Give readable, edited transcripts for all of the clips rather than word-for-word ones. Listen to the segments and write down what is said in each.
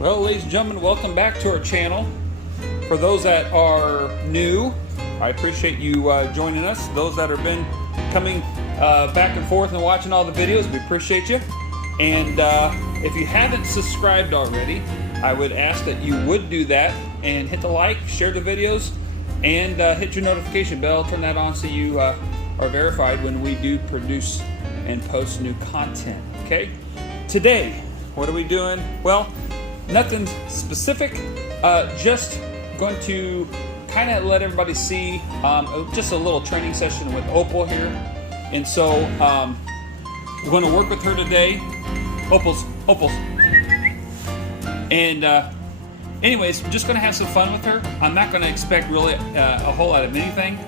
Well, ladies and gentlemen, welcome back to our channel. For those that are new, I appreciate you joining us. Those that have been coming back and forth and watching all the videos, we appreciate you. And if you haven't subscribed already, I would ask that you would do that and hit the like, share the videos, and hit your notification bell. Turn that on so you are verified when we do produce and post new content. Okay? Today, what are we doing? Well, nothing specific, just going to kind of let everybody see just a little training session with Opal here. And so we're going to work with her today. Opal's. And anyways, we're just going to have some fun with her. I'm not going to expect really a whole lot of anything.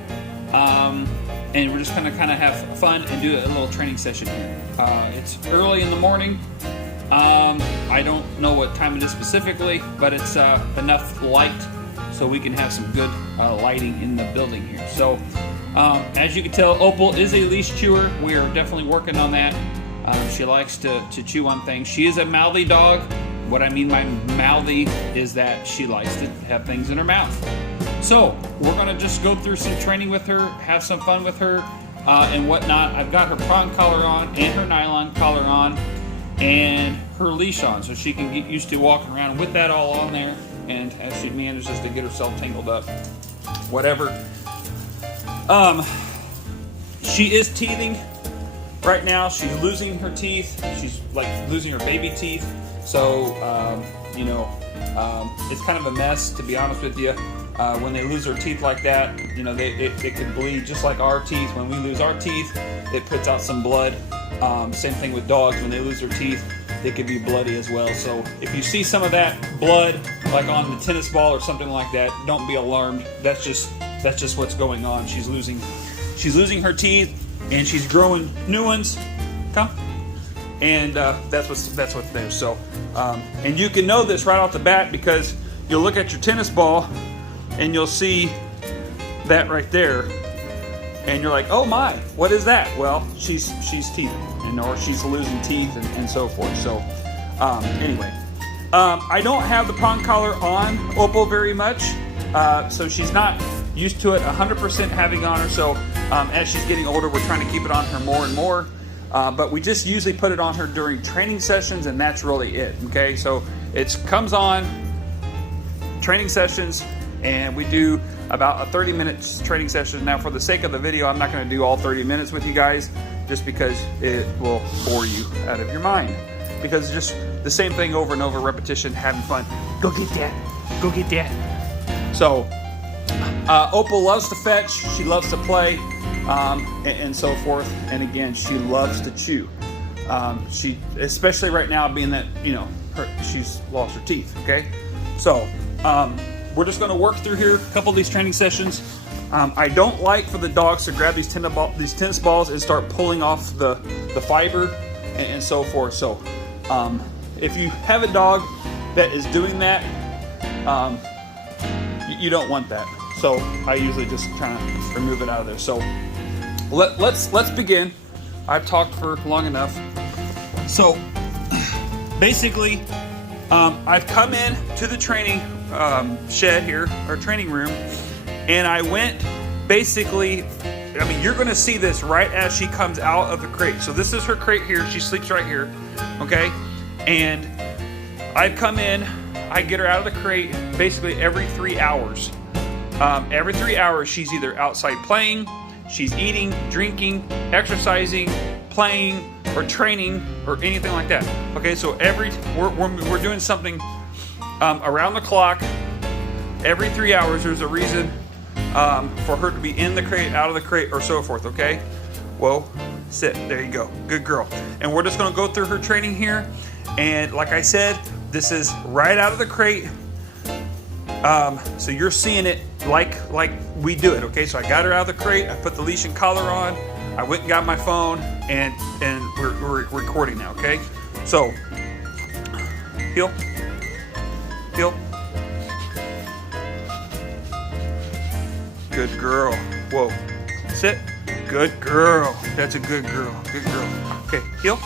And we're just going to kind of have fun and do a little training session here. It's early in the morning. I don't know what time it is specifically, but it's enough light so we can have some good lighting in the building here. So as you can tell, Opal is a leash chewer. We are definitely working on that. She likes to chew on things. She is a mouthy dog. What I mean by mouthy is that she likes to have things in her mouth. So we're gonna just go through some training with her, have some fun with her and whatnot. I've got her prong collar on and her nylon collar on and her leash on, so she can get used to walking around with that all on there, and as she manages to get herself tangled up, whatever. She is teething right now. She's losing her teeth. She's like losing her baby teeth. So it's kind of a mess, to be honest with you. When they lose their teeth like that, it can bleed just like our teeth. When we lose our teeth, it puts out some blood. Same thing with dogs. When they lose their teeth, they can be bloody as well. So if you see some of that blood, like on the tennis ball or something like that, don't be alarmed. That's just what's going on. She's losing her teeth, and she's growing new ones. Come, and that's what's there. So, and you can know this right off the bat because you'll look at your tennis ball, and you'll see that right there. And you're like, oh my, what is that? Well, she's teething, or she's losing teeth and so forth. So anyway, I don't have the prong collar on Opal very much, so she's not used to it 100% having on her. So as she's getting older, we're trying to keep it on her more and more. But we just usually put it on her during training sessions, and that's really it. Okay, so it comes on training sessions, and we do about a 30-minute training session. Now, for the sake of the video, I'm not going to do all 30 minutes with you guys, just because it will bore you out of your mind. Because it's just the same thing over and over, repetition, having fun. Go get that. Go get that. So, Opal loves to fetch. She loves to play, and so forth. And again, she loves to chew. She, especially right now, being that she's lost her teeth. Okay, so. We're just going to work through here a couple of these training sessions. I don't like for the dogs to grab these tennis balls and start pulling off the fiber and so forth. So if you have a dog that is doing that, you don't want that. So I usually just kind of remove it out of there. So let's begin. I've talked for long enough. So basically, I've come in to the training shed here, our training room, and I went basically, you're going to see this right as she comes out of the crate. So this is her crate here. She sleeps right here, okay? And I've come in, I get her out of the crate basically every 3 hours. Every 3 hours, she's either outside playing, she's eating, drinking, exercising, playing, or training, or anything like that. Okay, so we're doing something around the clock. Every 3 hours, there's a reason for her to be in the crate, out of the crate, or so forth. Okay, whoa, sit. There you go. Good girl. And we're just going to go through her training here. And like I said, this is right out of the crate. So you're seeing it like we do it. Okay, so I got her out of the crate. I put the leash and collar on. I went and got my phone, and we're recording now. Okay, so heel. Good girl. Whoa. Sit. Good girl. That's a good girl. Good girl. Okay, heel.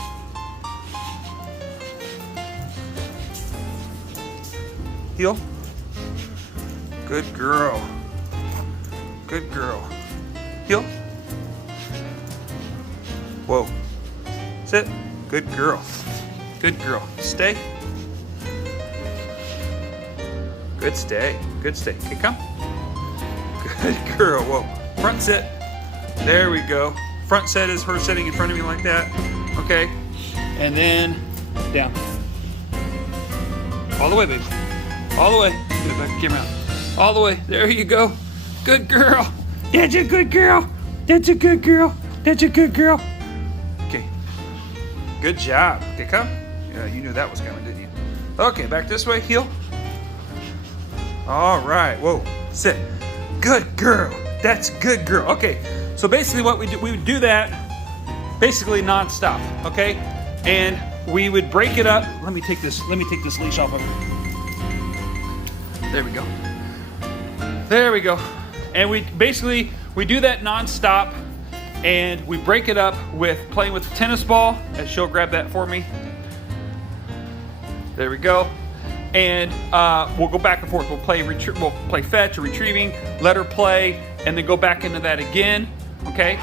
Heel. Good girl. Good girl. Heel. Whoa. Sit. Good girl. Good girl. Stay. Good stay. Good stay. Okay, come. Good girl. Whoa. Front sit. There we go. Front set is her sitting in front of me like that. Okay. And then down. All the way, baby. All the way. Get it back the camera out. All the way. There you go. Good girl. That's a good girl. That's a good girl. That's a good girl. Okay. Good job. Okay, come. Yeah, you knew that was coming, didn't you? Okay, back this way. Heel. All right. Whoa. Sit. Good girl. That's good girl. Okay. So basically what we would do that basically non-stop, okay? And we would break it up. Let me take this leash off of her. There we go. There we go. And we do that non-stop, and we break it up with playing with the tennis ball. And she'll grab that for me. There we go. And we'll go back and forth. We'll play fetch or retrieving, let her play, and then go back into that again. Okay,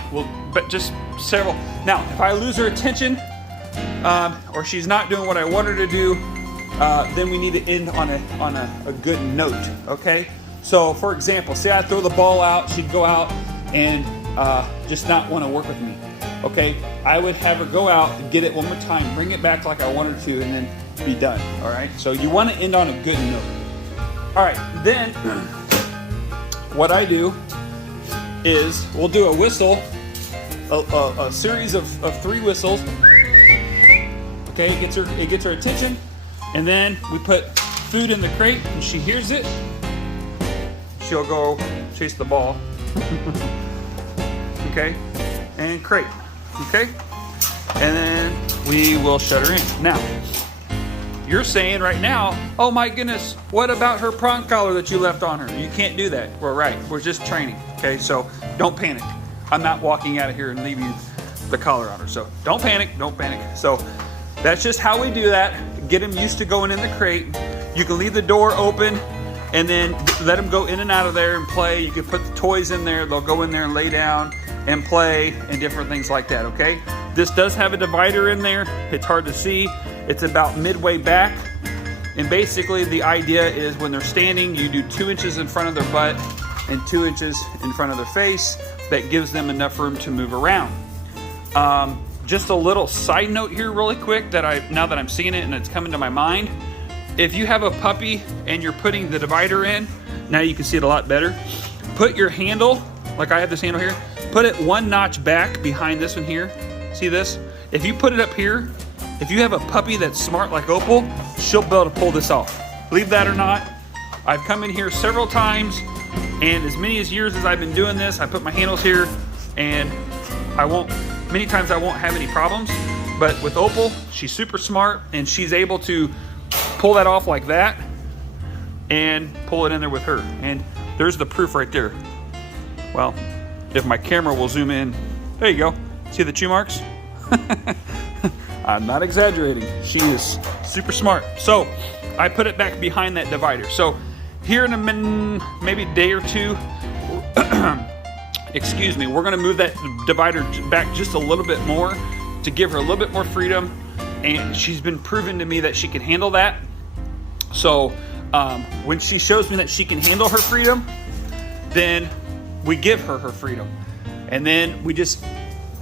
but just several. Now, if I lose her attention, or she's not doing what I want her to do, then we need to end on a good note. Okay. So, for example, say I throw the ball out, she'd go out and just not want to work with me. Okay, I would have her go out and get it one more time, bring it back like I want her to, and then be done. All right. So you want to end on a good note. All right. Then what I do is we'll do a whistle, a series of 3 whistles. Okay, it gets her attention, and then we put food in the crate, and she hears it. She'll go chase the ball. Okay, and crate. Okay, and then we will shut her in. Now, you're saying right now, oh my goodness, what about her prong collar that you left on her? You can't do that. We're right. We're just training. Okay, so don't panic. I'm not walking out of here and leaving the collar on her. So don't panic. Don't panic. So that's just how we do that. Get them used to going in the crate. You can leave the door open and then let them go in and out of there and play. You can put the toys in there. They'll go in there and lay down and play and different things like that. Okay. This does have a divider in there. It's hard to see. It's about midway back. And basically the idea is when they're standing, you do 2 inches in front of their butt and 2 inches in front of their face. That gives them enough room to move around. Just a little side note here really quick now that I'm seeing it and it's coming to my mind. If you have a puppy and you're putting the divider in, now you can see it a lot better. Put your handle, like I have this handle here, put it 1 notch back behind this one here. See this? If you put it up here, if you have a puppy that's smart like Opal, she'll be able to pull this off. Believe that or not, I've come in here several times, and as many years as I've been doing this, I put my handles here, and many times I won't have any problems. But with Opal, she's super smart, and she's able to pull that off like that, and pull it in there with her. And there's the proof right there. Well, if my camera will zoom in, there you go. See the chew marks? I'm not exaggerating. She is super smart. So I put it back behind that divider. So here in a minute, maybe a day or two, excuse me, we're gonna move that divider back just a little bit more to give her a little bit more freedom. And she's been proven to me that she can handle that. So when she shows me that she can handle her freedom, then we give her her freedom. And then we just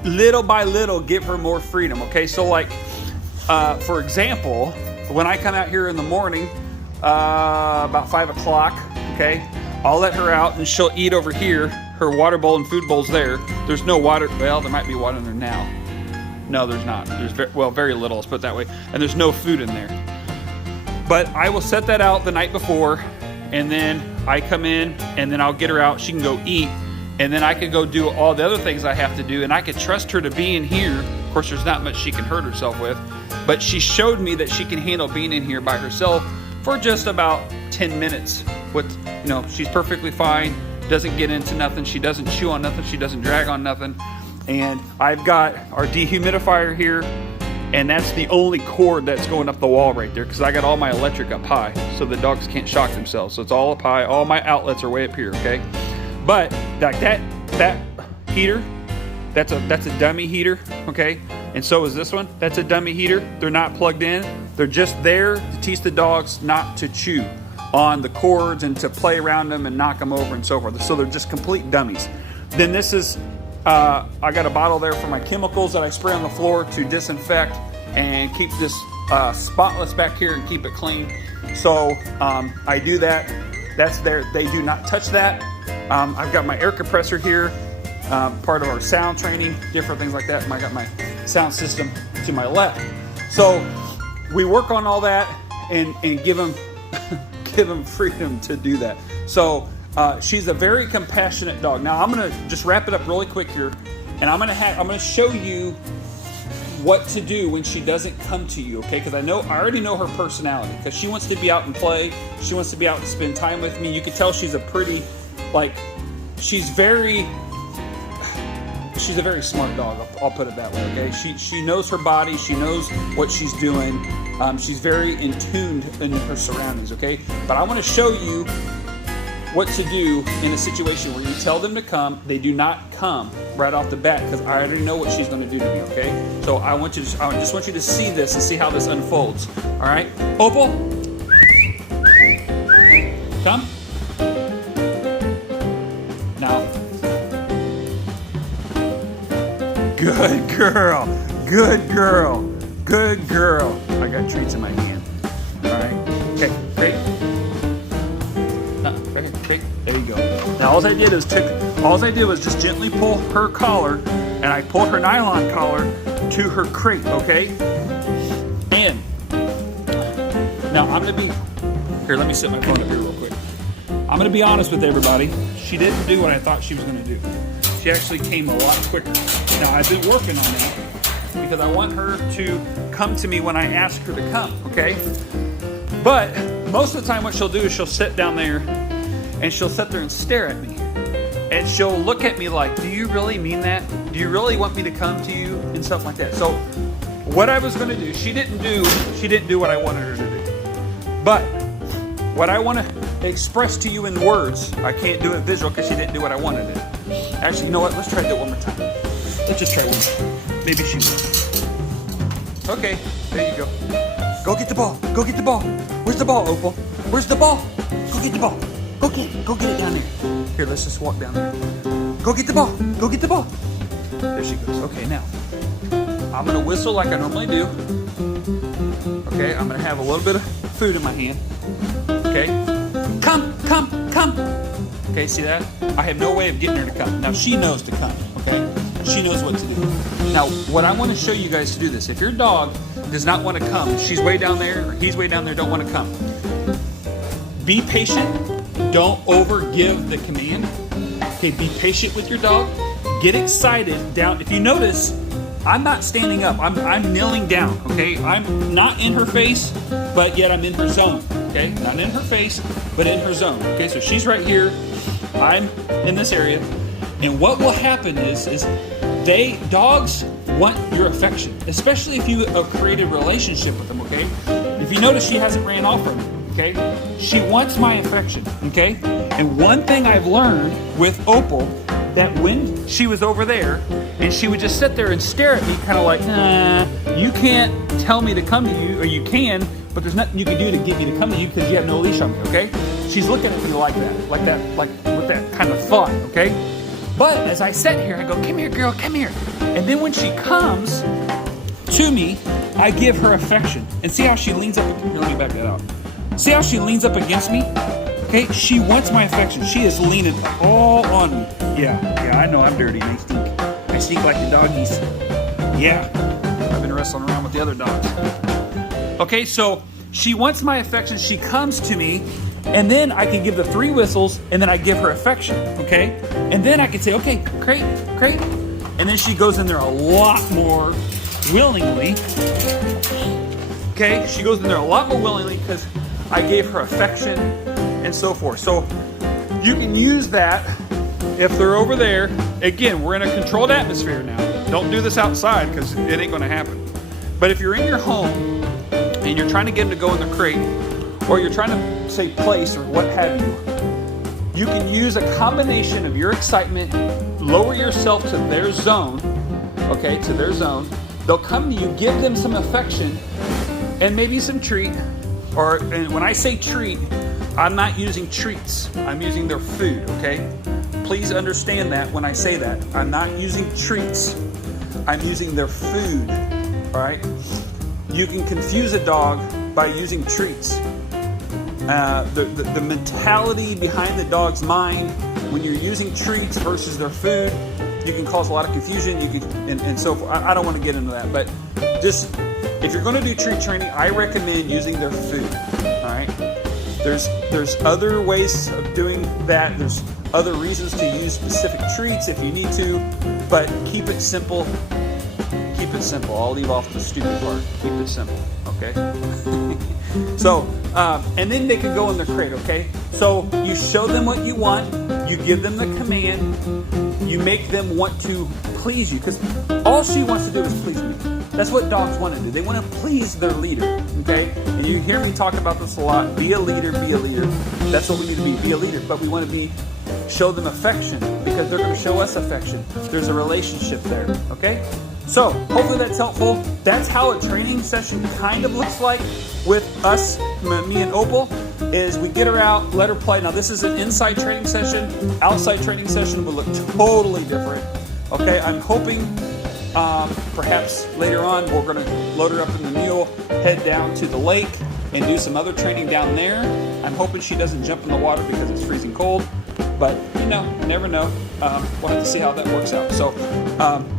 little by little give her more freedom. Okay, so like for example, when I come out here in the morning about 5 o'clock, okay, I'll let her out and she'll eat over here. Her water bowl and food bowl's there. There's no water. Well, there might be water in there now. No, there's not. There's very little, let's put it that way. And there's no food in there. But I will set that out the night before, and then I come in and then I'll get her out. She can go eat, and then I could go do all the other things I have to do, and I could trust her to be in here. Of course, there's not much she can hurt herself with, but she showed me that she can handle being in here by herself for just about 10 minutes. She's perfectly fine, doesn't get into nothing, she doesn't chew on nothing, she doesn't drag on nothing. And I've got our dehumidifier here, And that's the only cord that's going up the wall right there, because I got all my electric up high so the dogs can't shock themselves. So it's all up high. All my outlets are way up here, okay? But like that heater, that's a dummy heater, okay? And so is this one. That's a dummy heater. They're not plugged in. They're just there to teach the dogs not to chew on the cords and to play around them and knock them over and so forth. So they're just complete dummies. Then this is, I got a bottle there for my chemicals that I spray on the floor to disinfect and keep this spotless back here and keep it clean. So I do that. That's there. They do not touch that. I've got my air compressor here, part of our sound training, different things like that. And I got my sound system to my left. So we work on all that and give them give them freedom to do that. So she's a very compassionate dog. Now I'm gonna just wrap it up really quick here, and I'm gonna show you what to do when she doesn't come to you, okay? Because I already know her personality. Because she wants to be out and play. She wants to be out and spend time with me. You can tell she's a pretty, she's a very smart dog. I'll put it that way, okay? She knows her body. She knows what she's doing. She's very in tuned in her surroundings, okay? But I want to show you what to do in a situation where you tell them to come, they do not come right off the bat, because I already know what she's going to do to me, okay? So I just want you to see this and see how this unfolds. All right, Opal, come. Now, good girl, good girl, good girl. I got treats in my hand. All right, okay, great. Right, there you go. Now all I did was just gently pull her collar, and I pulled her nylon collar to her crate, okay? And now I'm gonna be here. Let me set my phone up here real quick. I'm gonna be honest with everybody. She didn't do what I thought she was gonna do. She actually came a lot quicker. Now I've been working on that because I want her to come to me when I ask her to come, okay? But most of the time what she'll do is she'll sit down there and she'll sit there and stare at me. And she'll look at me like, do you really mean that? Do you really want me to come to you? And stuff like that. So what I was gonna do, she didn't do what I wanted her to do. But what I wanna express to you in words, I can't do it visual because she didn't do what I wanted to do. Actually, you know what? Let's try that one more time. Let's just try one. Maybe she will. Okay, there you go. Go get the ball. Go get the ball. Where's the ball, Opal? Where's the ball? Go get the ball. Go get it down there. Here, let's just walk down there. Go get the ball. Go get the ball. There she goes. Okay, now I'm gonna whistle like I normally do. Okay, I'm gonna have a little bit of food in my hand. Okay, come. Okay, see that? I have no way of getting her to come. Now she knows to come. Okay, she knows what to do. Now, what I want to show you guys to do this. If your dog does not want to come, she's way down there or he's way down there, don't want to come. Be patient. Don't overgive the command. Okay, be patient with your dog. Get excited down. If you notice, I'm not standing up. I'm kneeling down, okay? I'm not in her face, but yet I'm in her zone, okay? Not in her face, but in her zone, okay? So she's right here. I'm in this area. And what will happen is dogs want your affection, especially if you have created a relationship with them, okay? If you notice, she hasn't ran off from me. Okay, she wants my affection, okay? And one thing I've learned with Opal, that when she was over there and she would just sit there and stare at me kind of like, you can't tell me to come to you, or you can, but there's nothing you can do to get me to come to you because you have no leash on me, okay? She's looking at me like with that kind of thought, okay? But as I sit here, I go, come here, girl, come here. And then when she comes to me, I give her affection. And see how she leans up? Here, let me back that out. See how she leans up against me? Okay, she wants my affection. She is leaning all on me. Yeah, I know I'm dirty. I stink like the doggies. Yeah, I've been wrestling around with the other dogs. Okay, so she wants my affection. She comes to me, and then I can give the 3 whistles, and then I give her affection, okay? And then I can say, okay, crate. And then she goes in there a lot more willingly. Okay, she goes in there a lot more willingly because I gave her affection and so forth. So you can use that if they're over there. Again, we're in a controlled atmosphere now. Don't do this outside because it ain't going to happen. But if you're in your home and you're trying to get them to go in the crate, or you're trying to say place or what have you, you can use a combination of your excitement, lower yourself to their zone, okay, to their zone. They'll come to you, give them some affection and maybe some treat. And when I say treat, I'm not using treats. I'm using their food, okay? Please understand that when I say that. I'm not using treats. I'm using their food, all right? You can confuse a dog by using treats. The mentality behind the dog's mind when you're using treats versus their food, you can cause a lot of confusion. You can and so forth. I don't want to get into that, but just if you're going to do treat training, I recommend using their food. All right. There's other ways of doing that. There's other reasons to use specific treats if you need to, but keep it simple. Keep it simple. I'll leave off the stupid part. Keep it simple. Okay. So, and then they can go in the crate, okay? So you show them what you want, you give them the command, you make them want to please you, because all she wants to do is please me. That's what dogs want to do. They want to please their leader, okay? And you hear me talk about this a lot. Be a leader, be a leader. That's what we need to be a leader. But we want to show them affection, because they're going to show us affection. There's a relationship there, okay? So, hopefully that's helpful. That's how a training session kind of looks like with us, me and Opal, is we get her out, let her play. Now, this is an inside training session. Outside training session will look totally different. Okay, I'm hoping perhaps later on we're going to load her up in the mule, head down to the lake, and do some other training down there. I'm hoping she doesn't jump in the water because it's freezing cold. But, you never know. We'll have to see how that works out. So,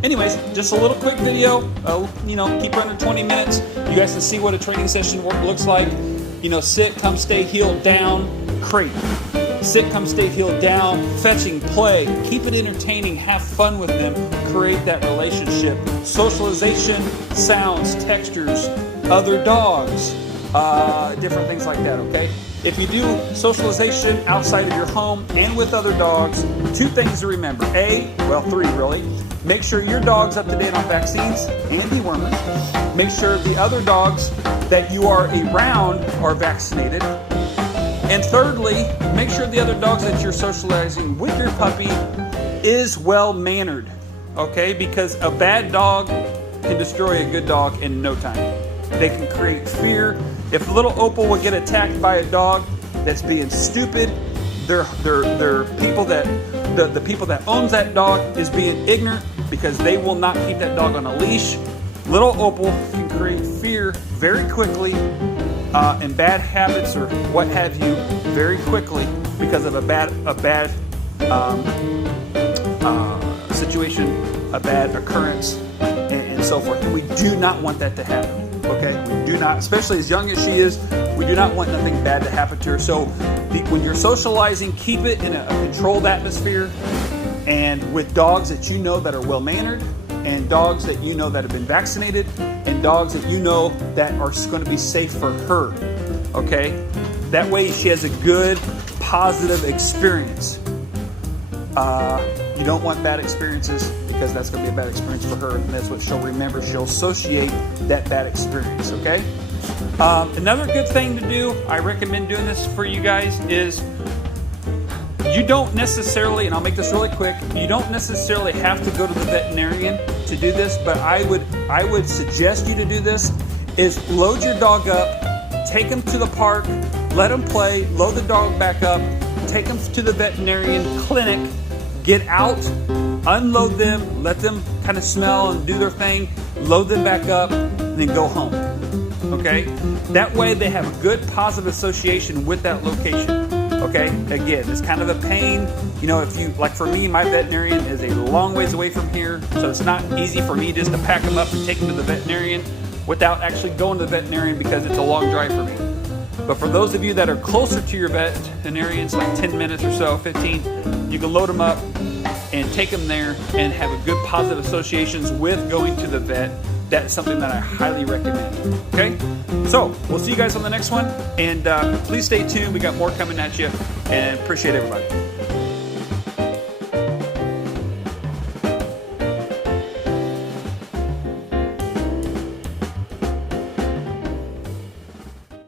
anyways, just a little quick video. Keep under 20 minutes. You guys can see what a training session looks like. Sit, come, stay, heel, down, crate. Sit, come, stay, heel, down, fetching, play. Keep it entertaining. Have fun with them. Create that relationship. Socialization, sounds, textures, other dogs, different things like that, okay? If you do socialization outside of your home and with other dogs, 2 things to remember. 3 really. Make sure your dog's up to date on vaccines and dewormers. Make sure the other dogs that you are around are vaccinated. And thirdly, make sure the other dogs that you're socializing with your puppy is well-mannered, okay? Because a bad dog can destroy a good dog in no time. They can create fear. If little Opal would get attacked by a dog that's being stupid, they're people that the people that owns that dog is being ignorant because they will not keep that dog on a leash. Little Opal can create fear very quickly and bad habits or what have you very quickly because of a bad situation, a bad occurrence, and so forth. And we do not want that to happen. Okay, we do not, especially as young as she is, we do not want nothing bad to happen to her. So when you're socializing, keep it in a controlled atmosphere and with dogs that you know that are well-mannered and dogs that you know that have been vaccinated and dogs that you know that are going to be safe for her. Okay, that way she has a good, positive experience. You don't want bad experiences because that's going to be a bad experience for her, and that's what she'll remember. She'll associate that bad experience, okay? Another good thing to do, I recommend doing this for you guys, is you don't necessarily, and I'll make this really quick, you don't necessarily have to go to the veterinarian to do this, but I would suggest you to do this, is load your dog up, take him to the park, let him play, load the dog back up, take him to the veterinarian clinic, get out, unload them, let them kind of smell and do their thing, load them back up, and then go home. Okay? That way they have a good positive association with that location. Okay? Again, it's kind of a pain. If you, like for me, my veterinarian is a long ways away from here, so it's not easy for me just to pack them up and take them to the veterinarian without actually going to the veterinarian because it's a long drive for me. But for those of you that are closer to your veterinarians, like 10 minutes or so, 15, you can load them up and take them there and have a good positive associations with going to the vet. That's something that I highly recommend. Okay? So, we'll see you guys on the next one. And please stay tuned. We got more coming at you. And appreciate everybody.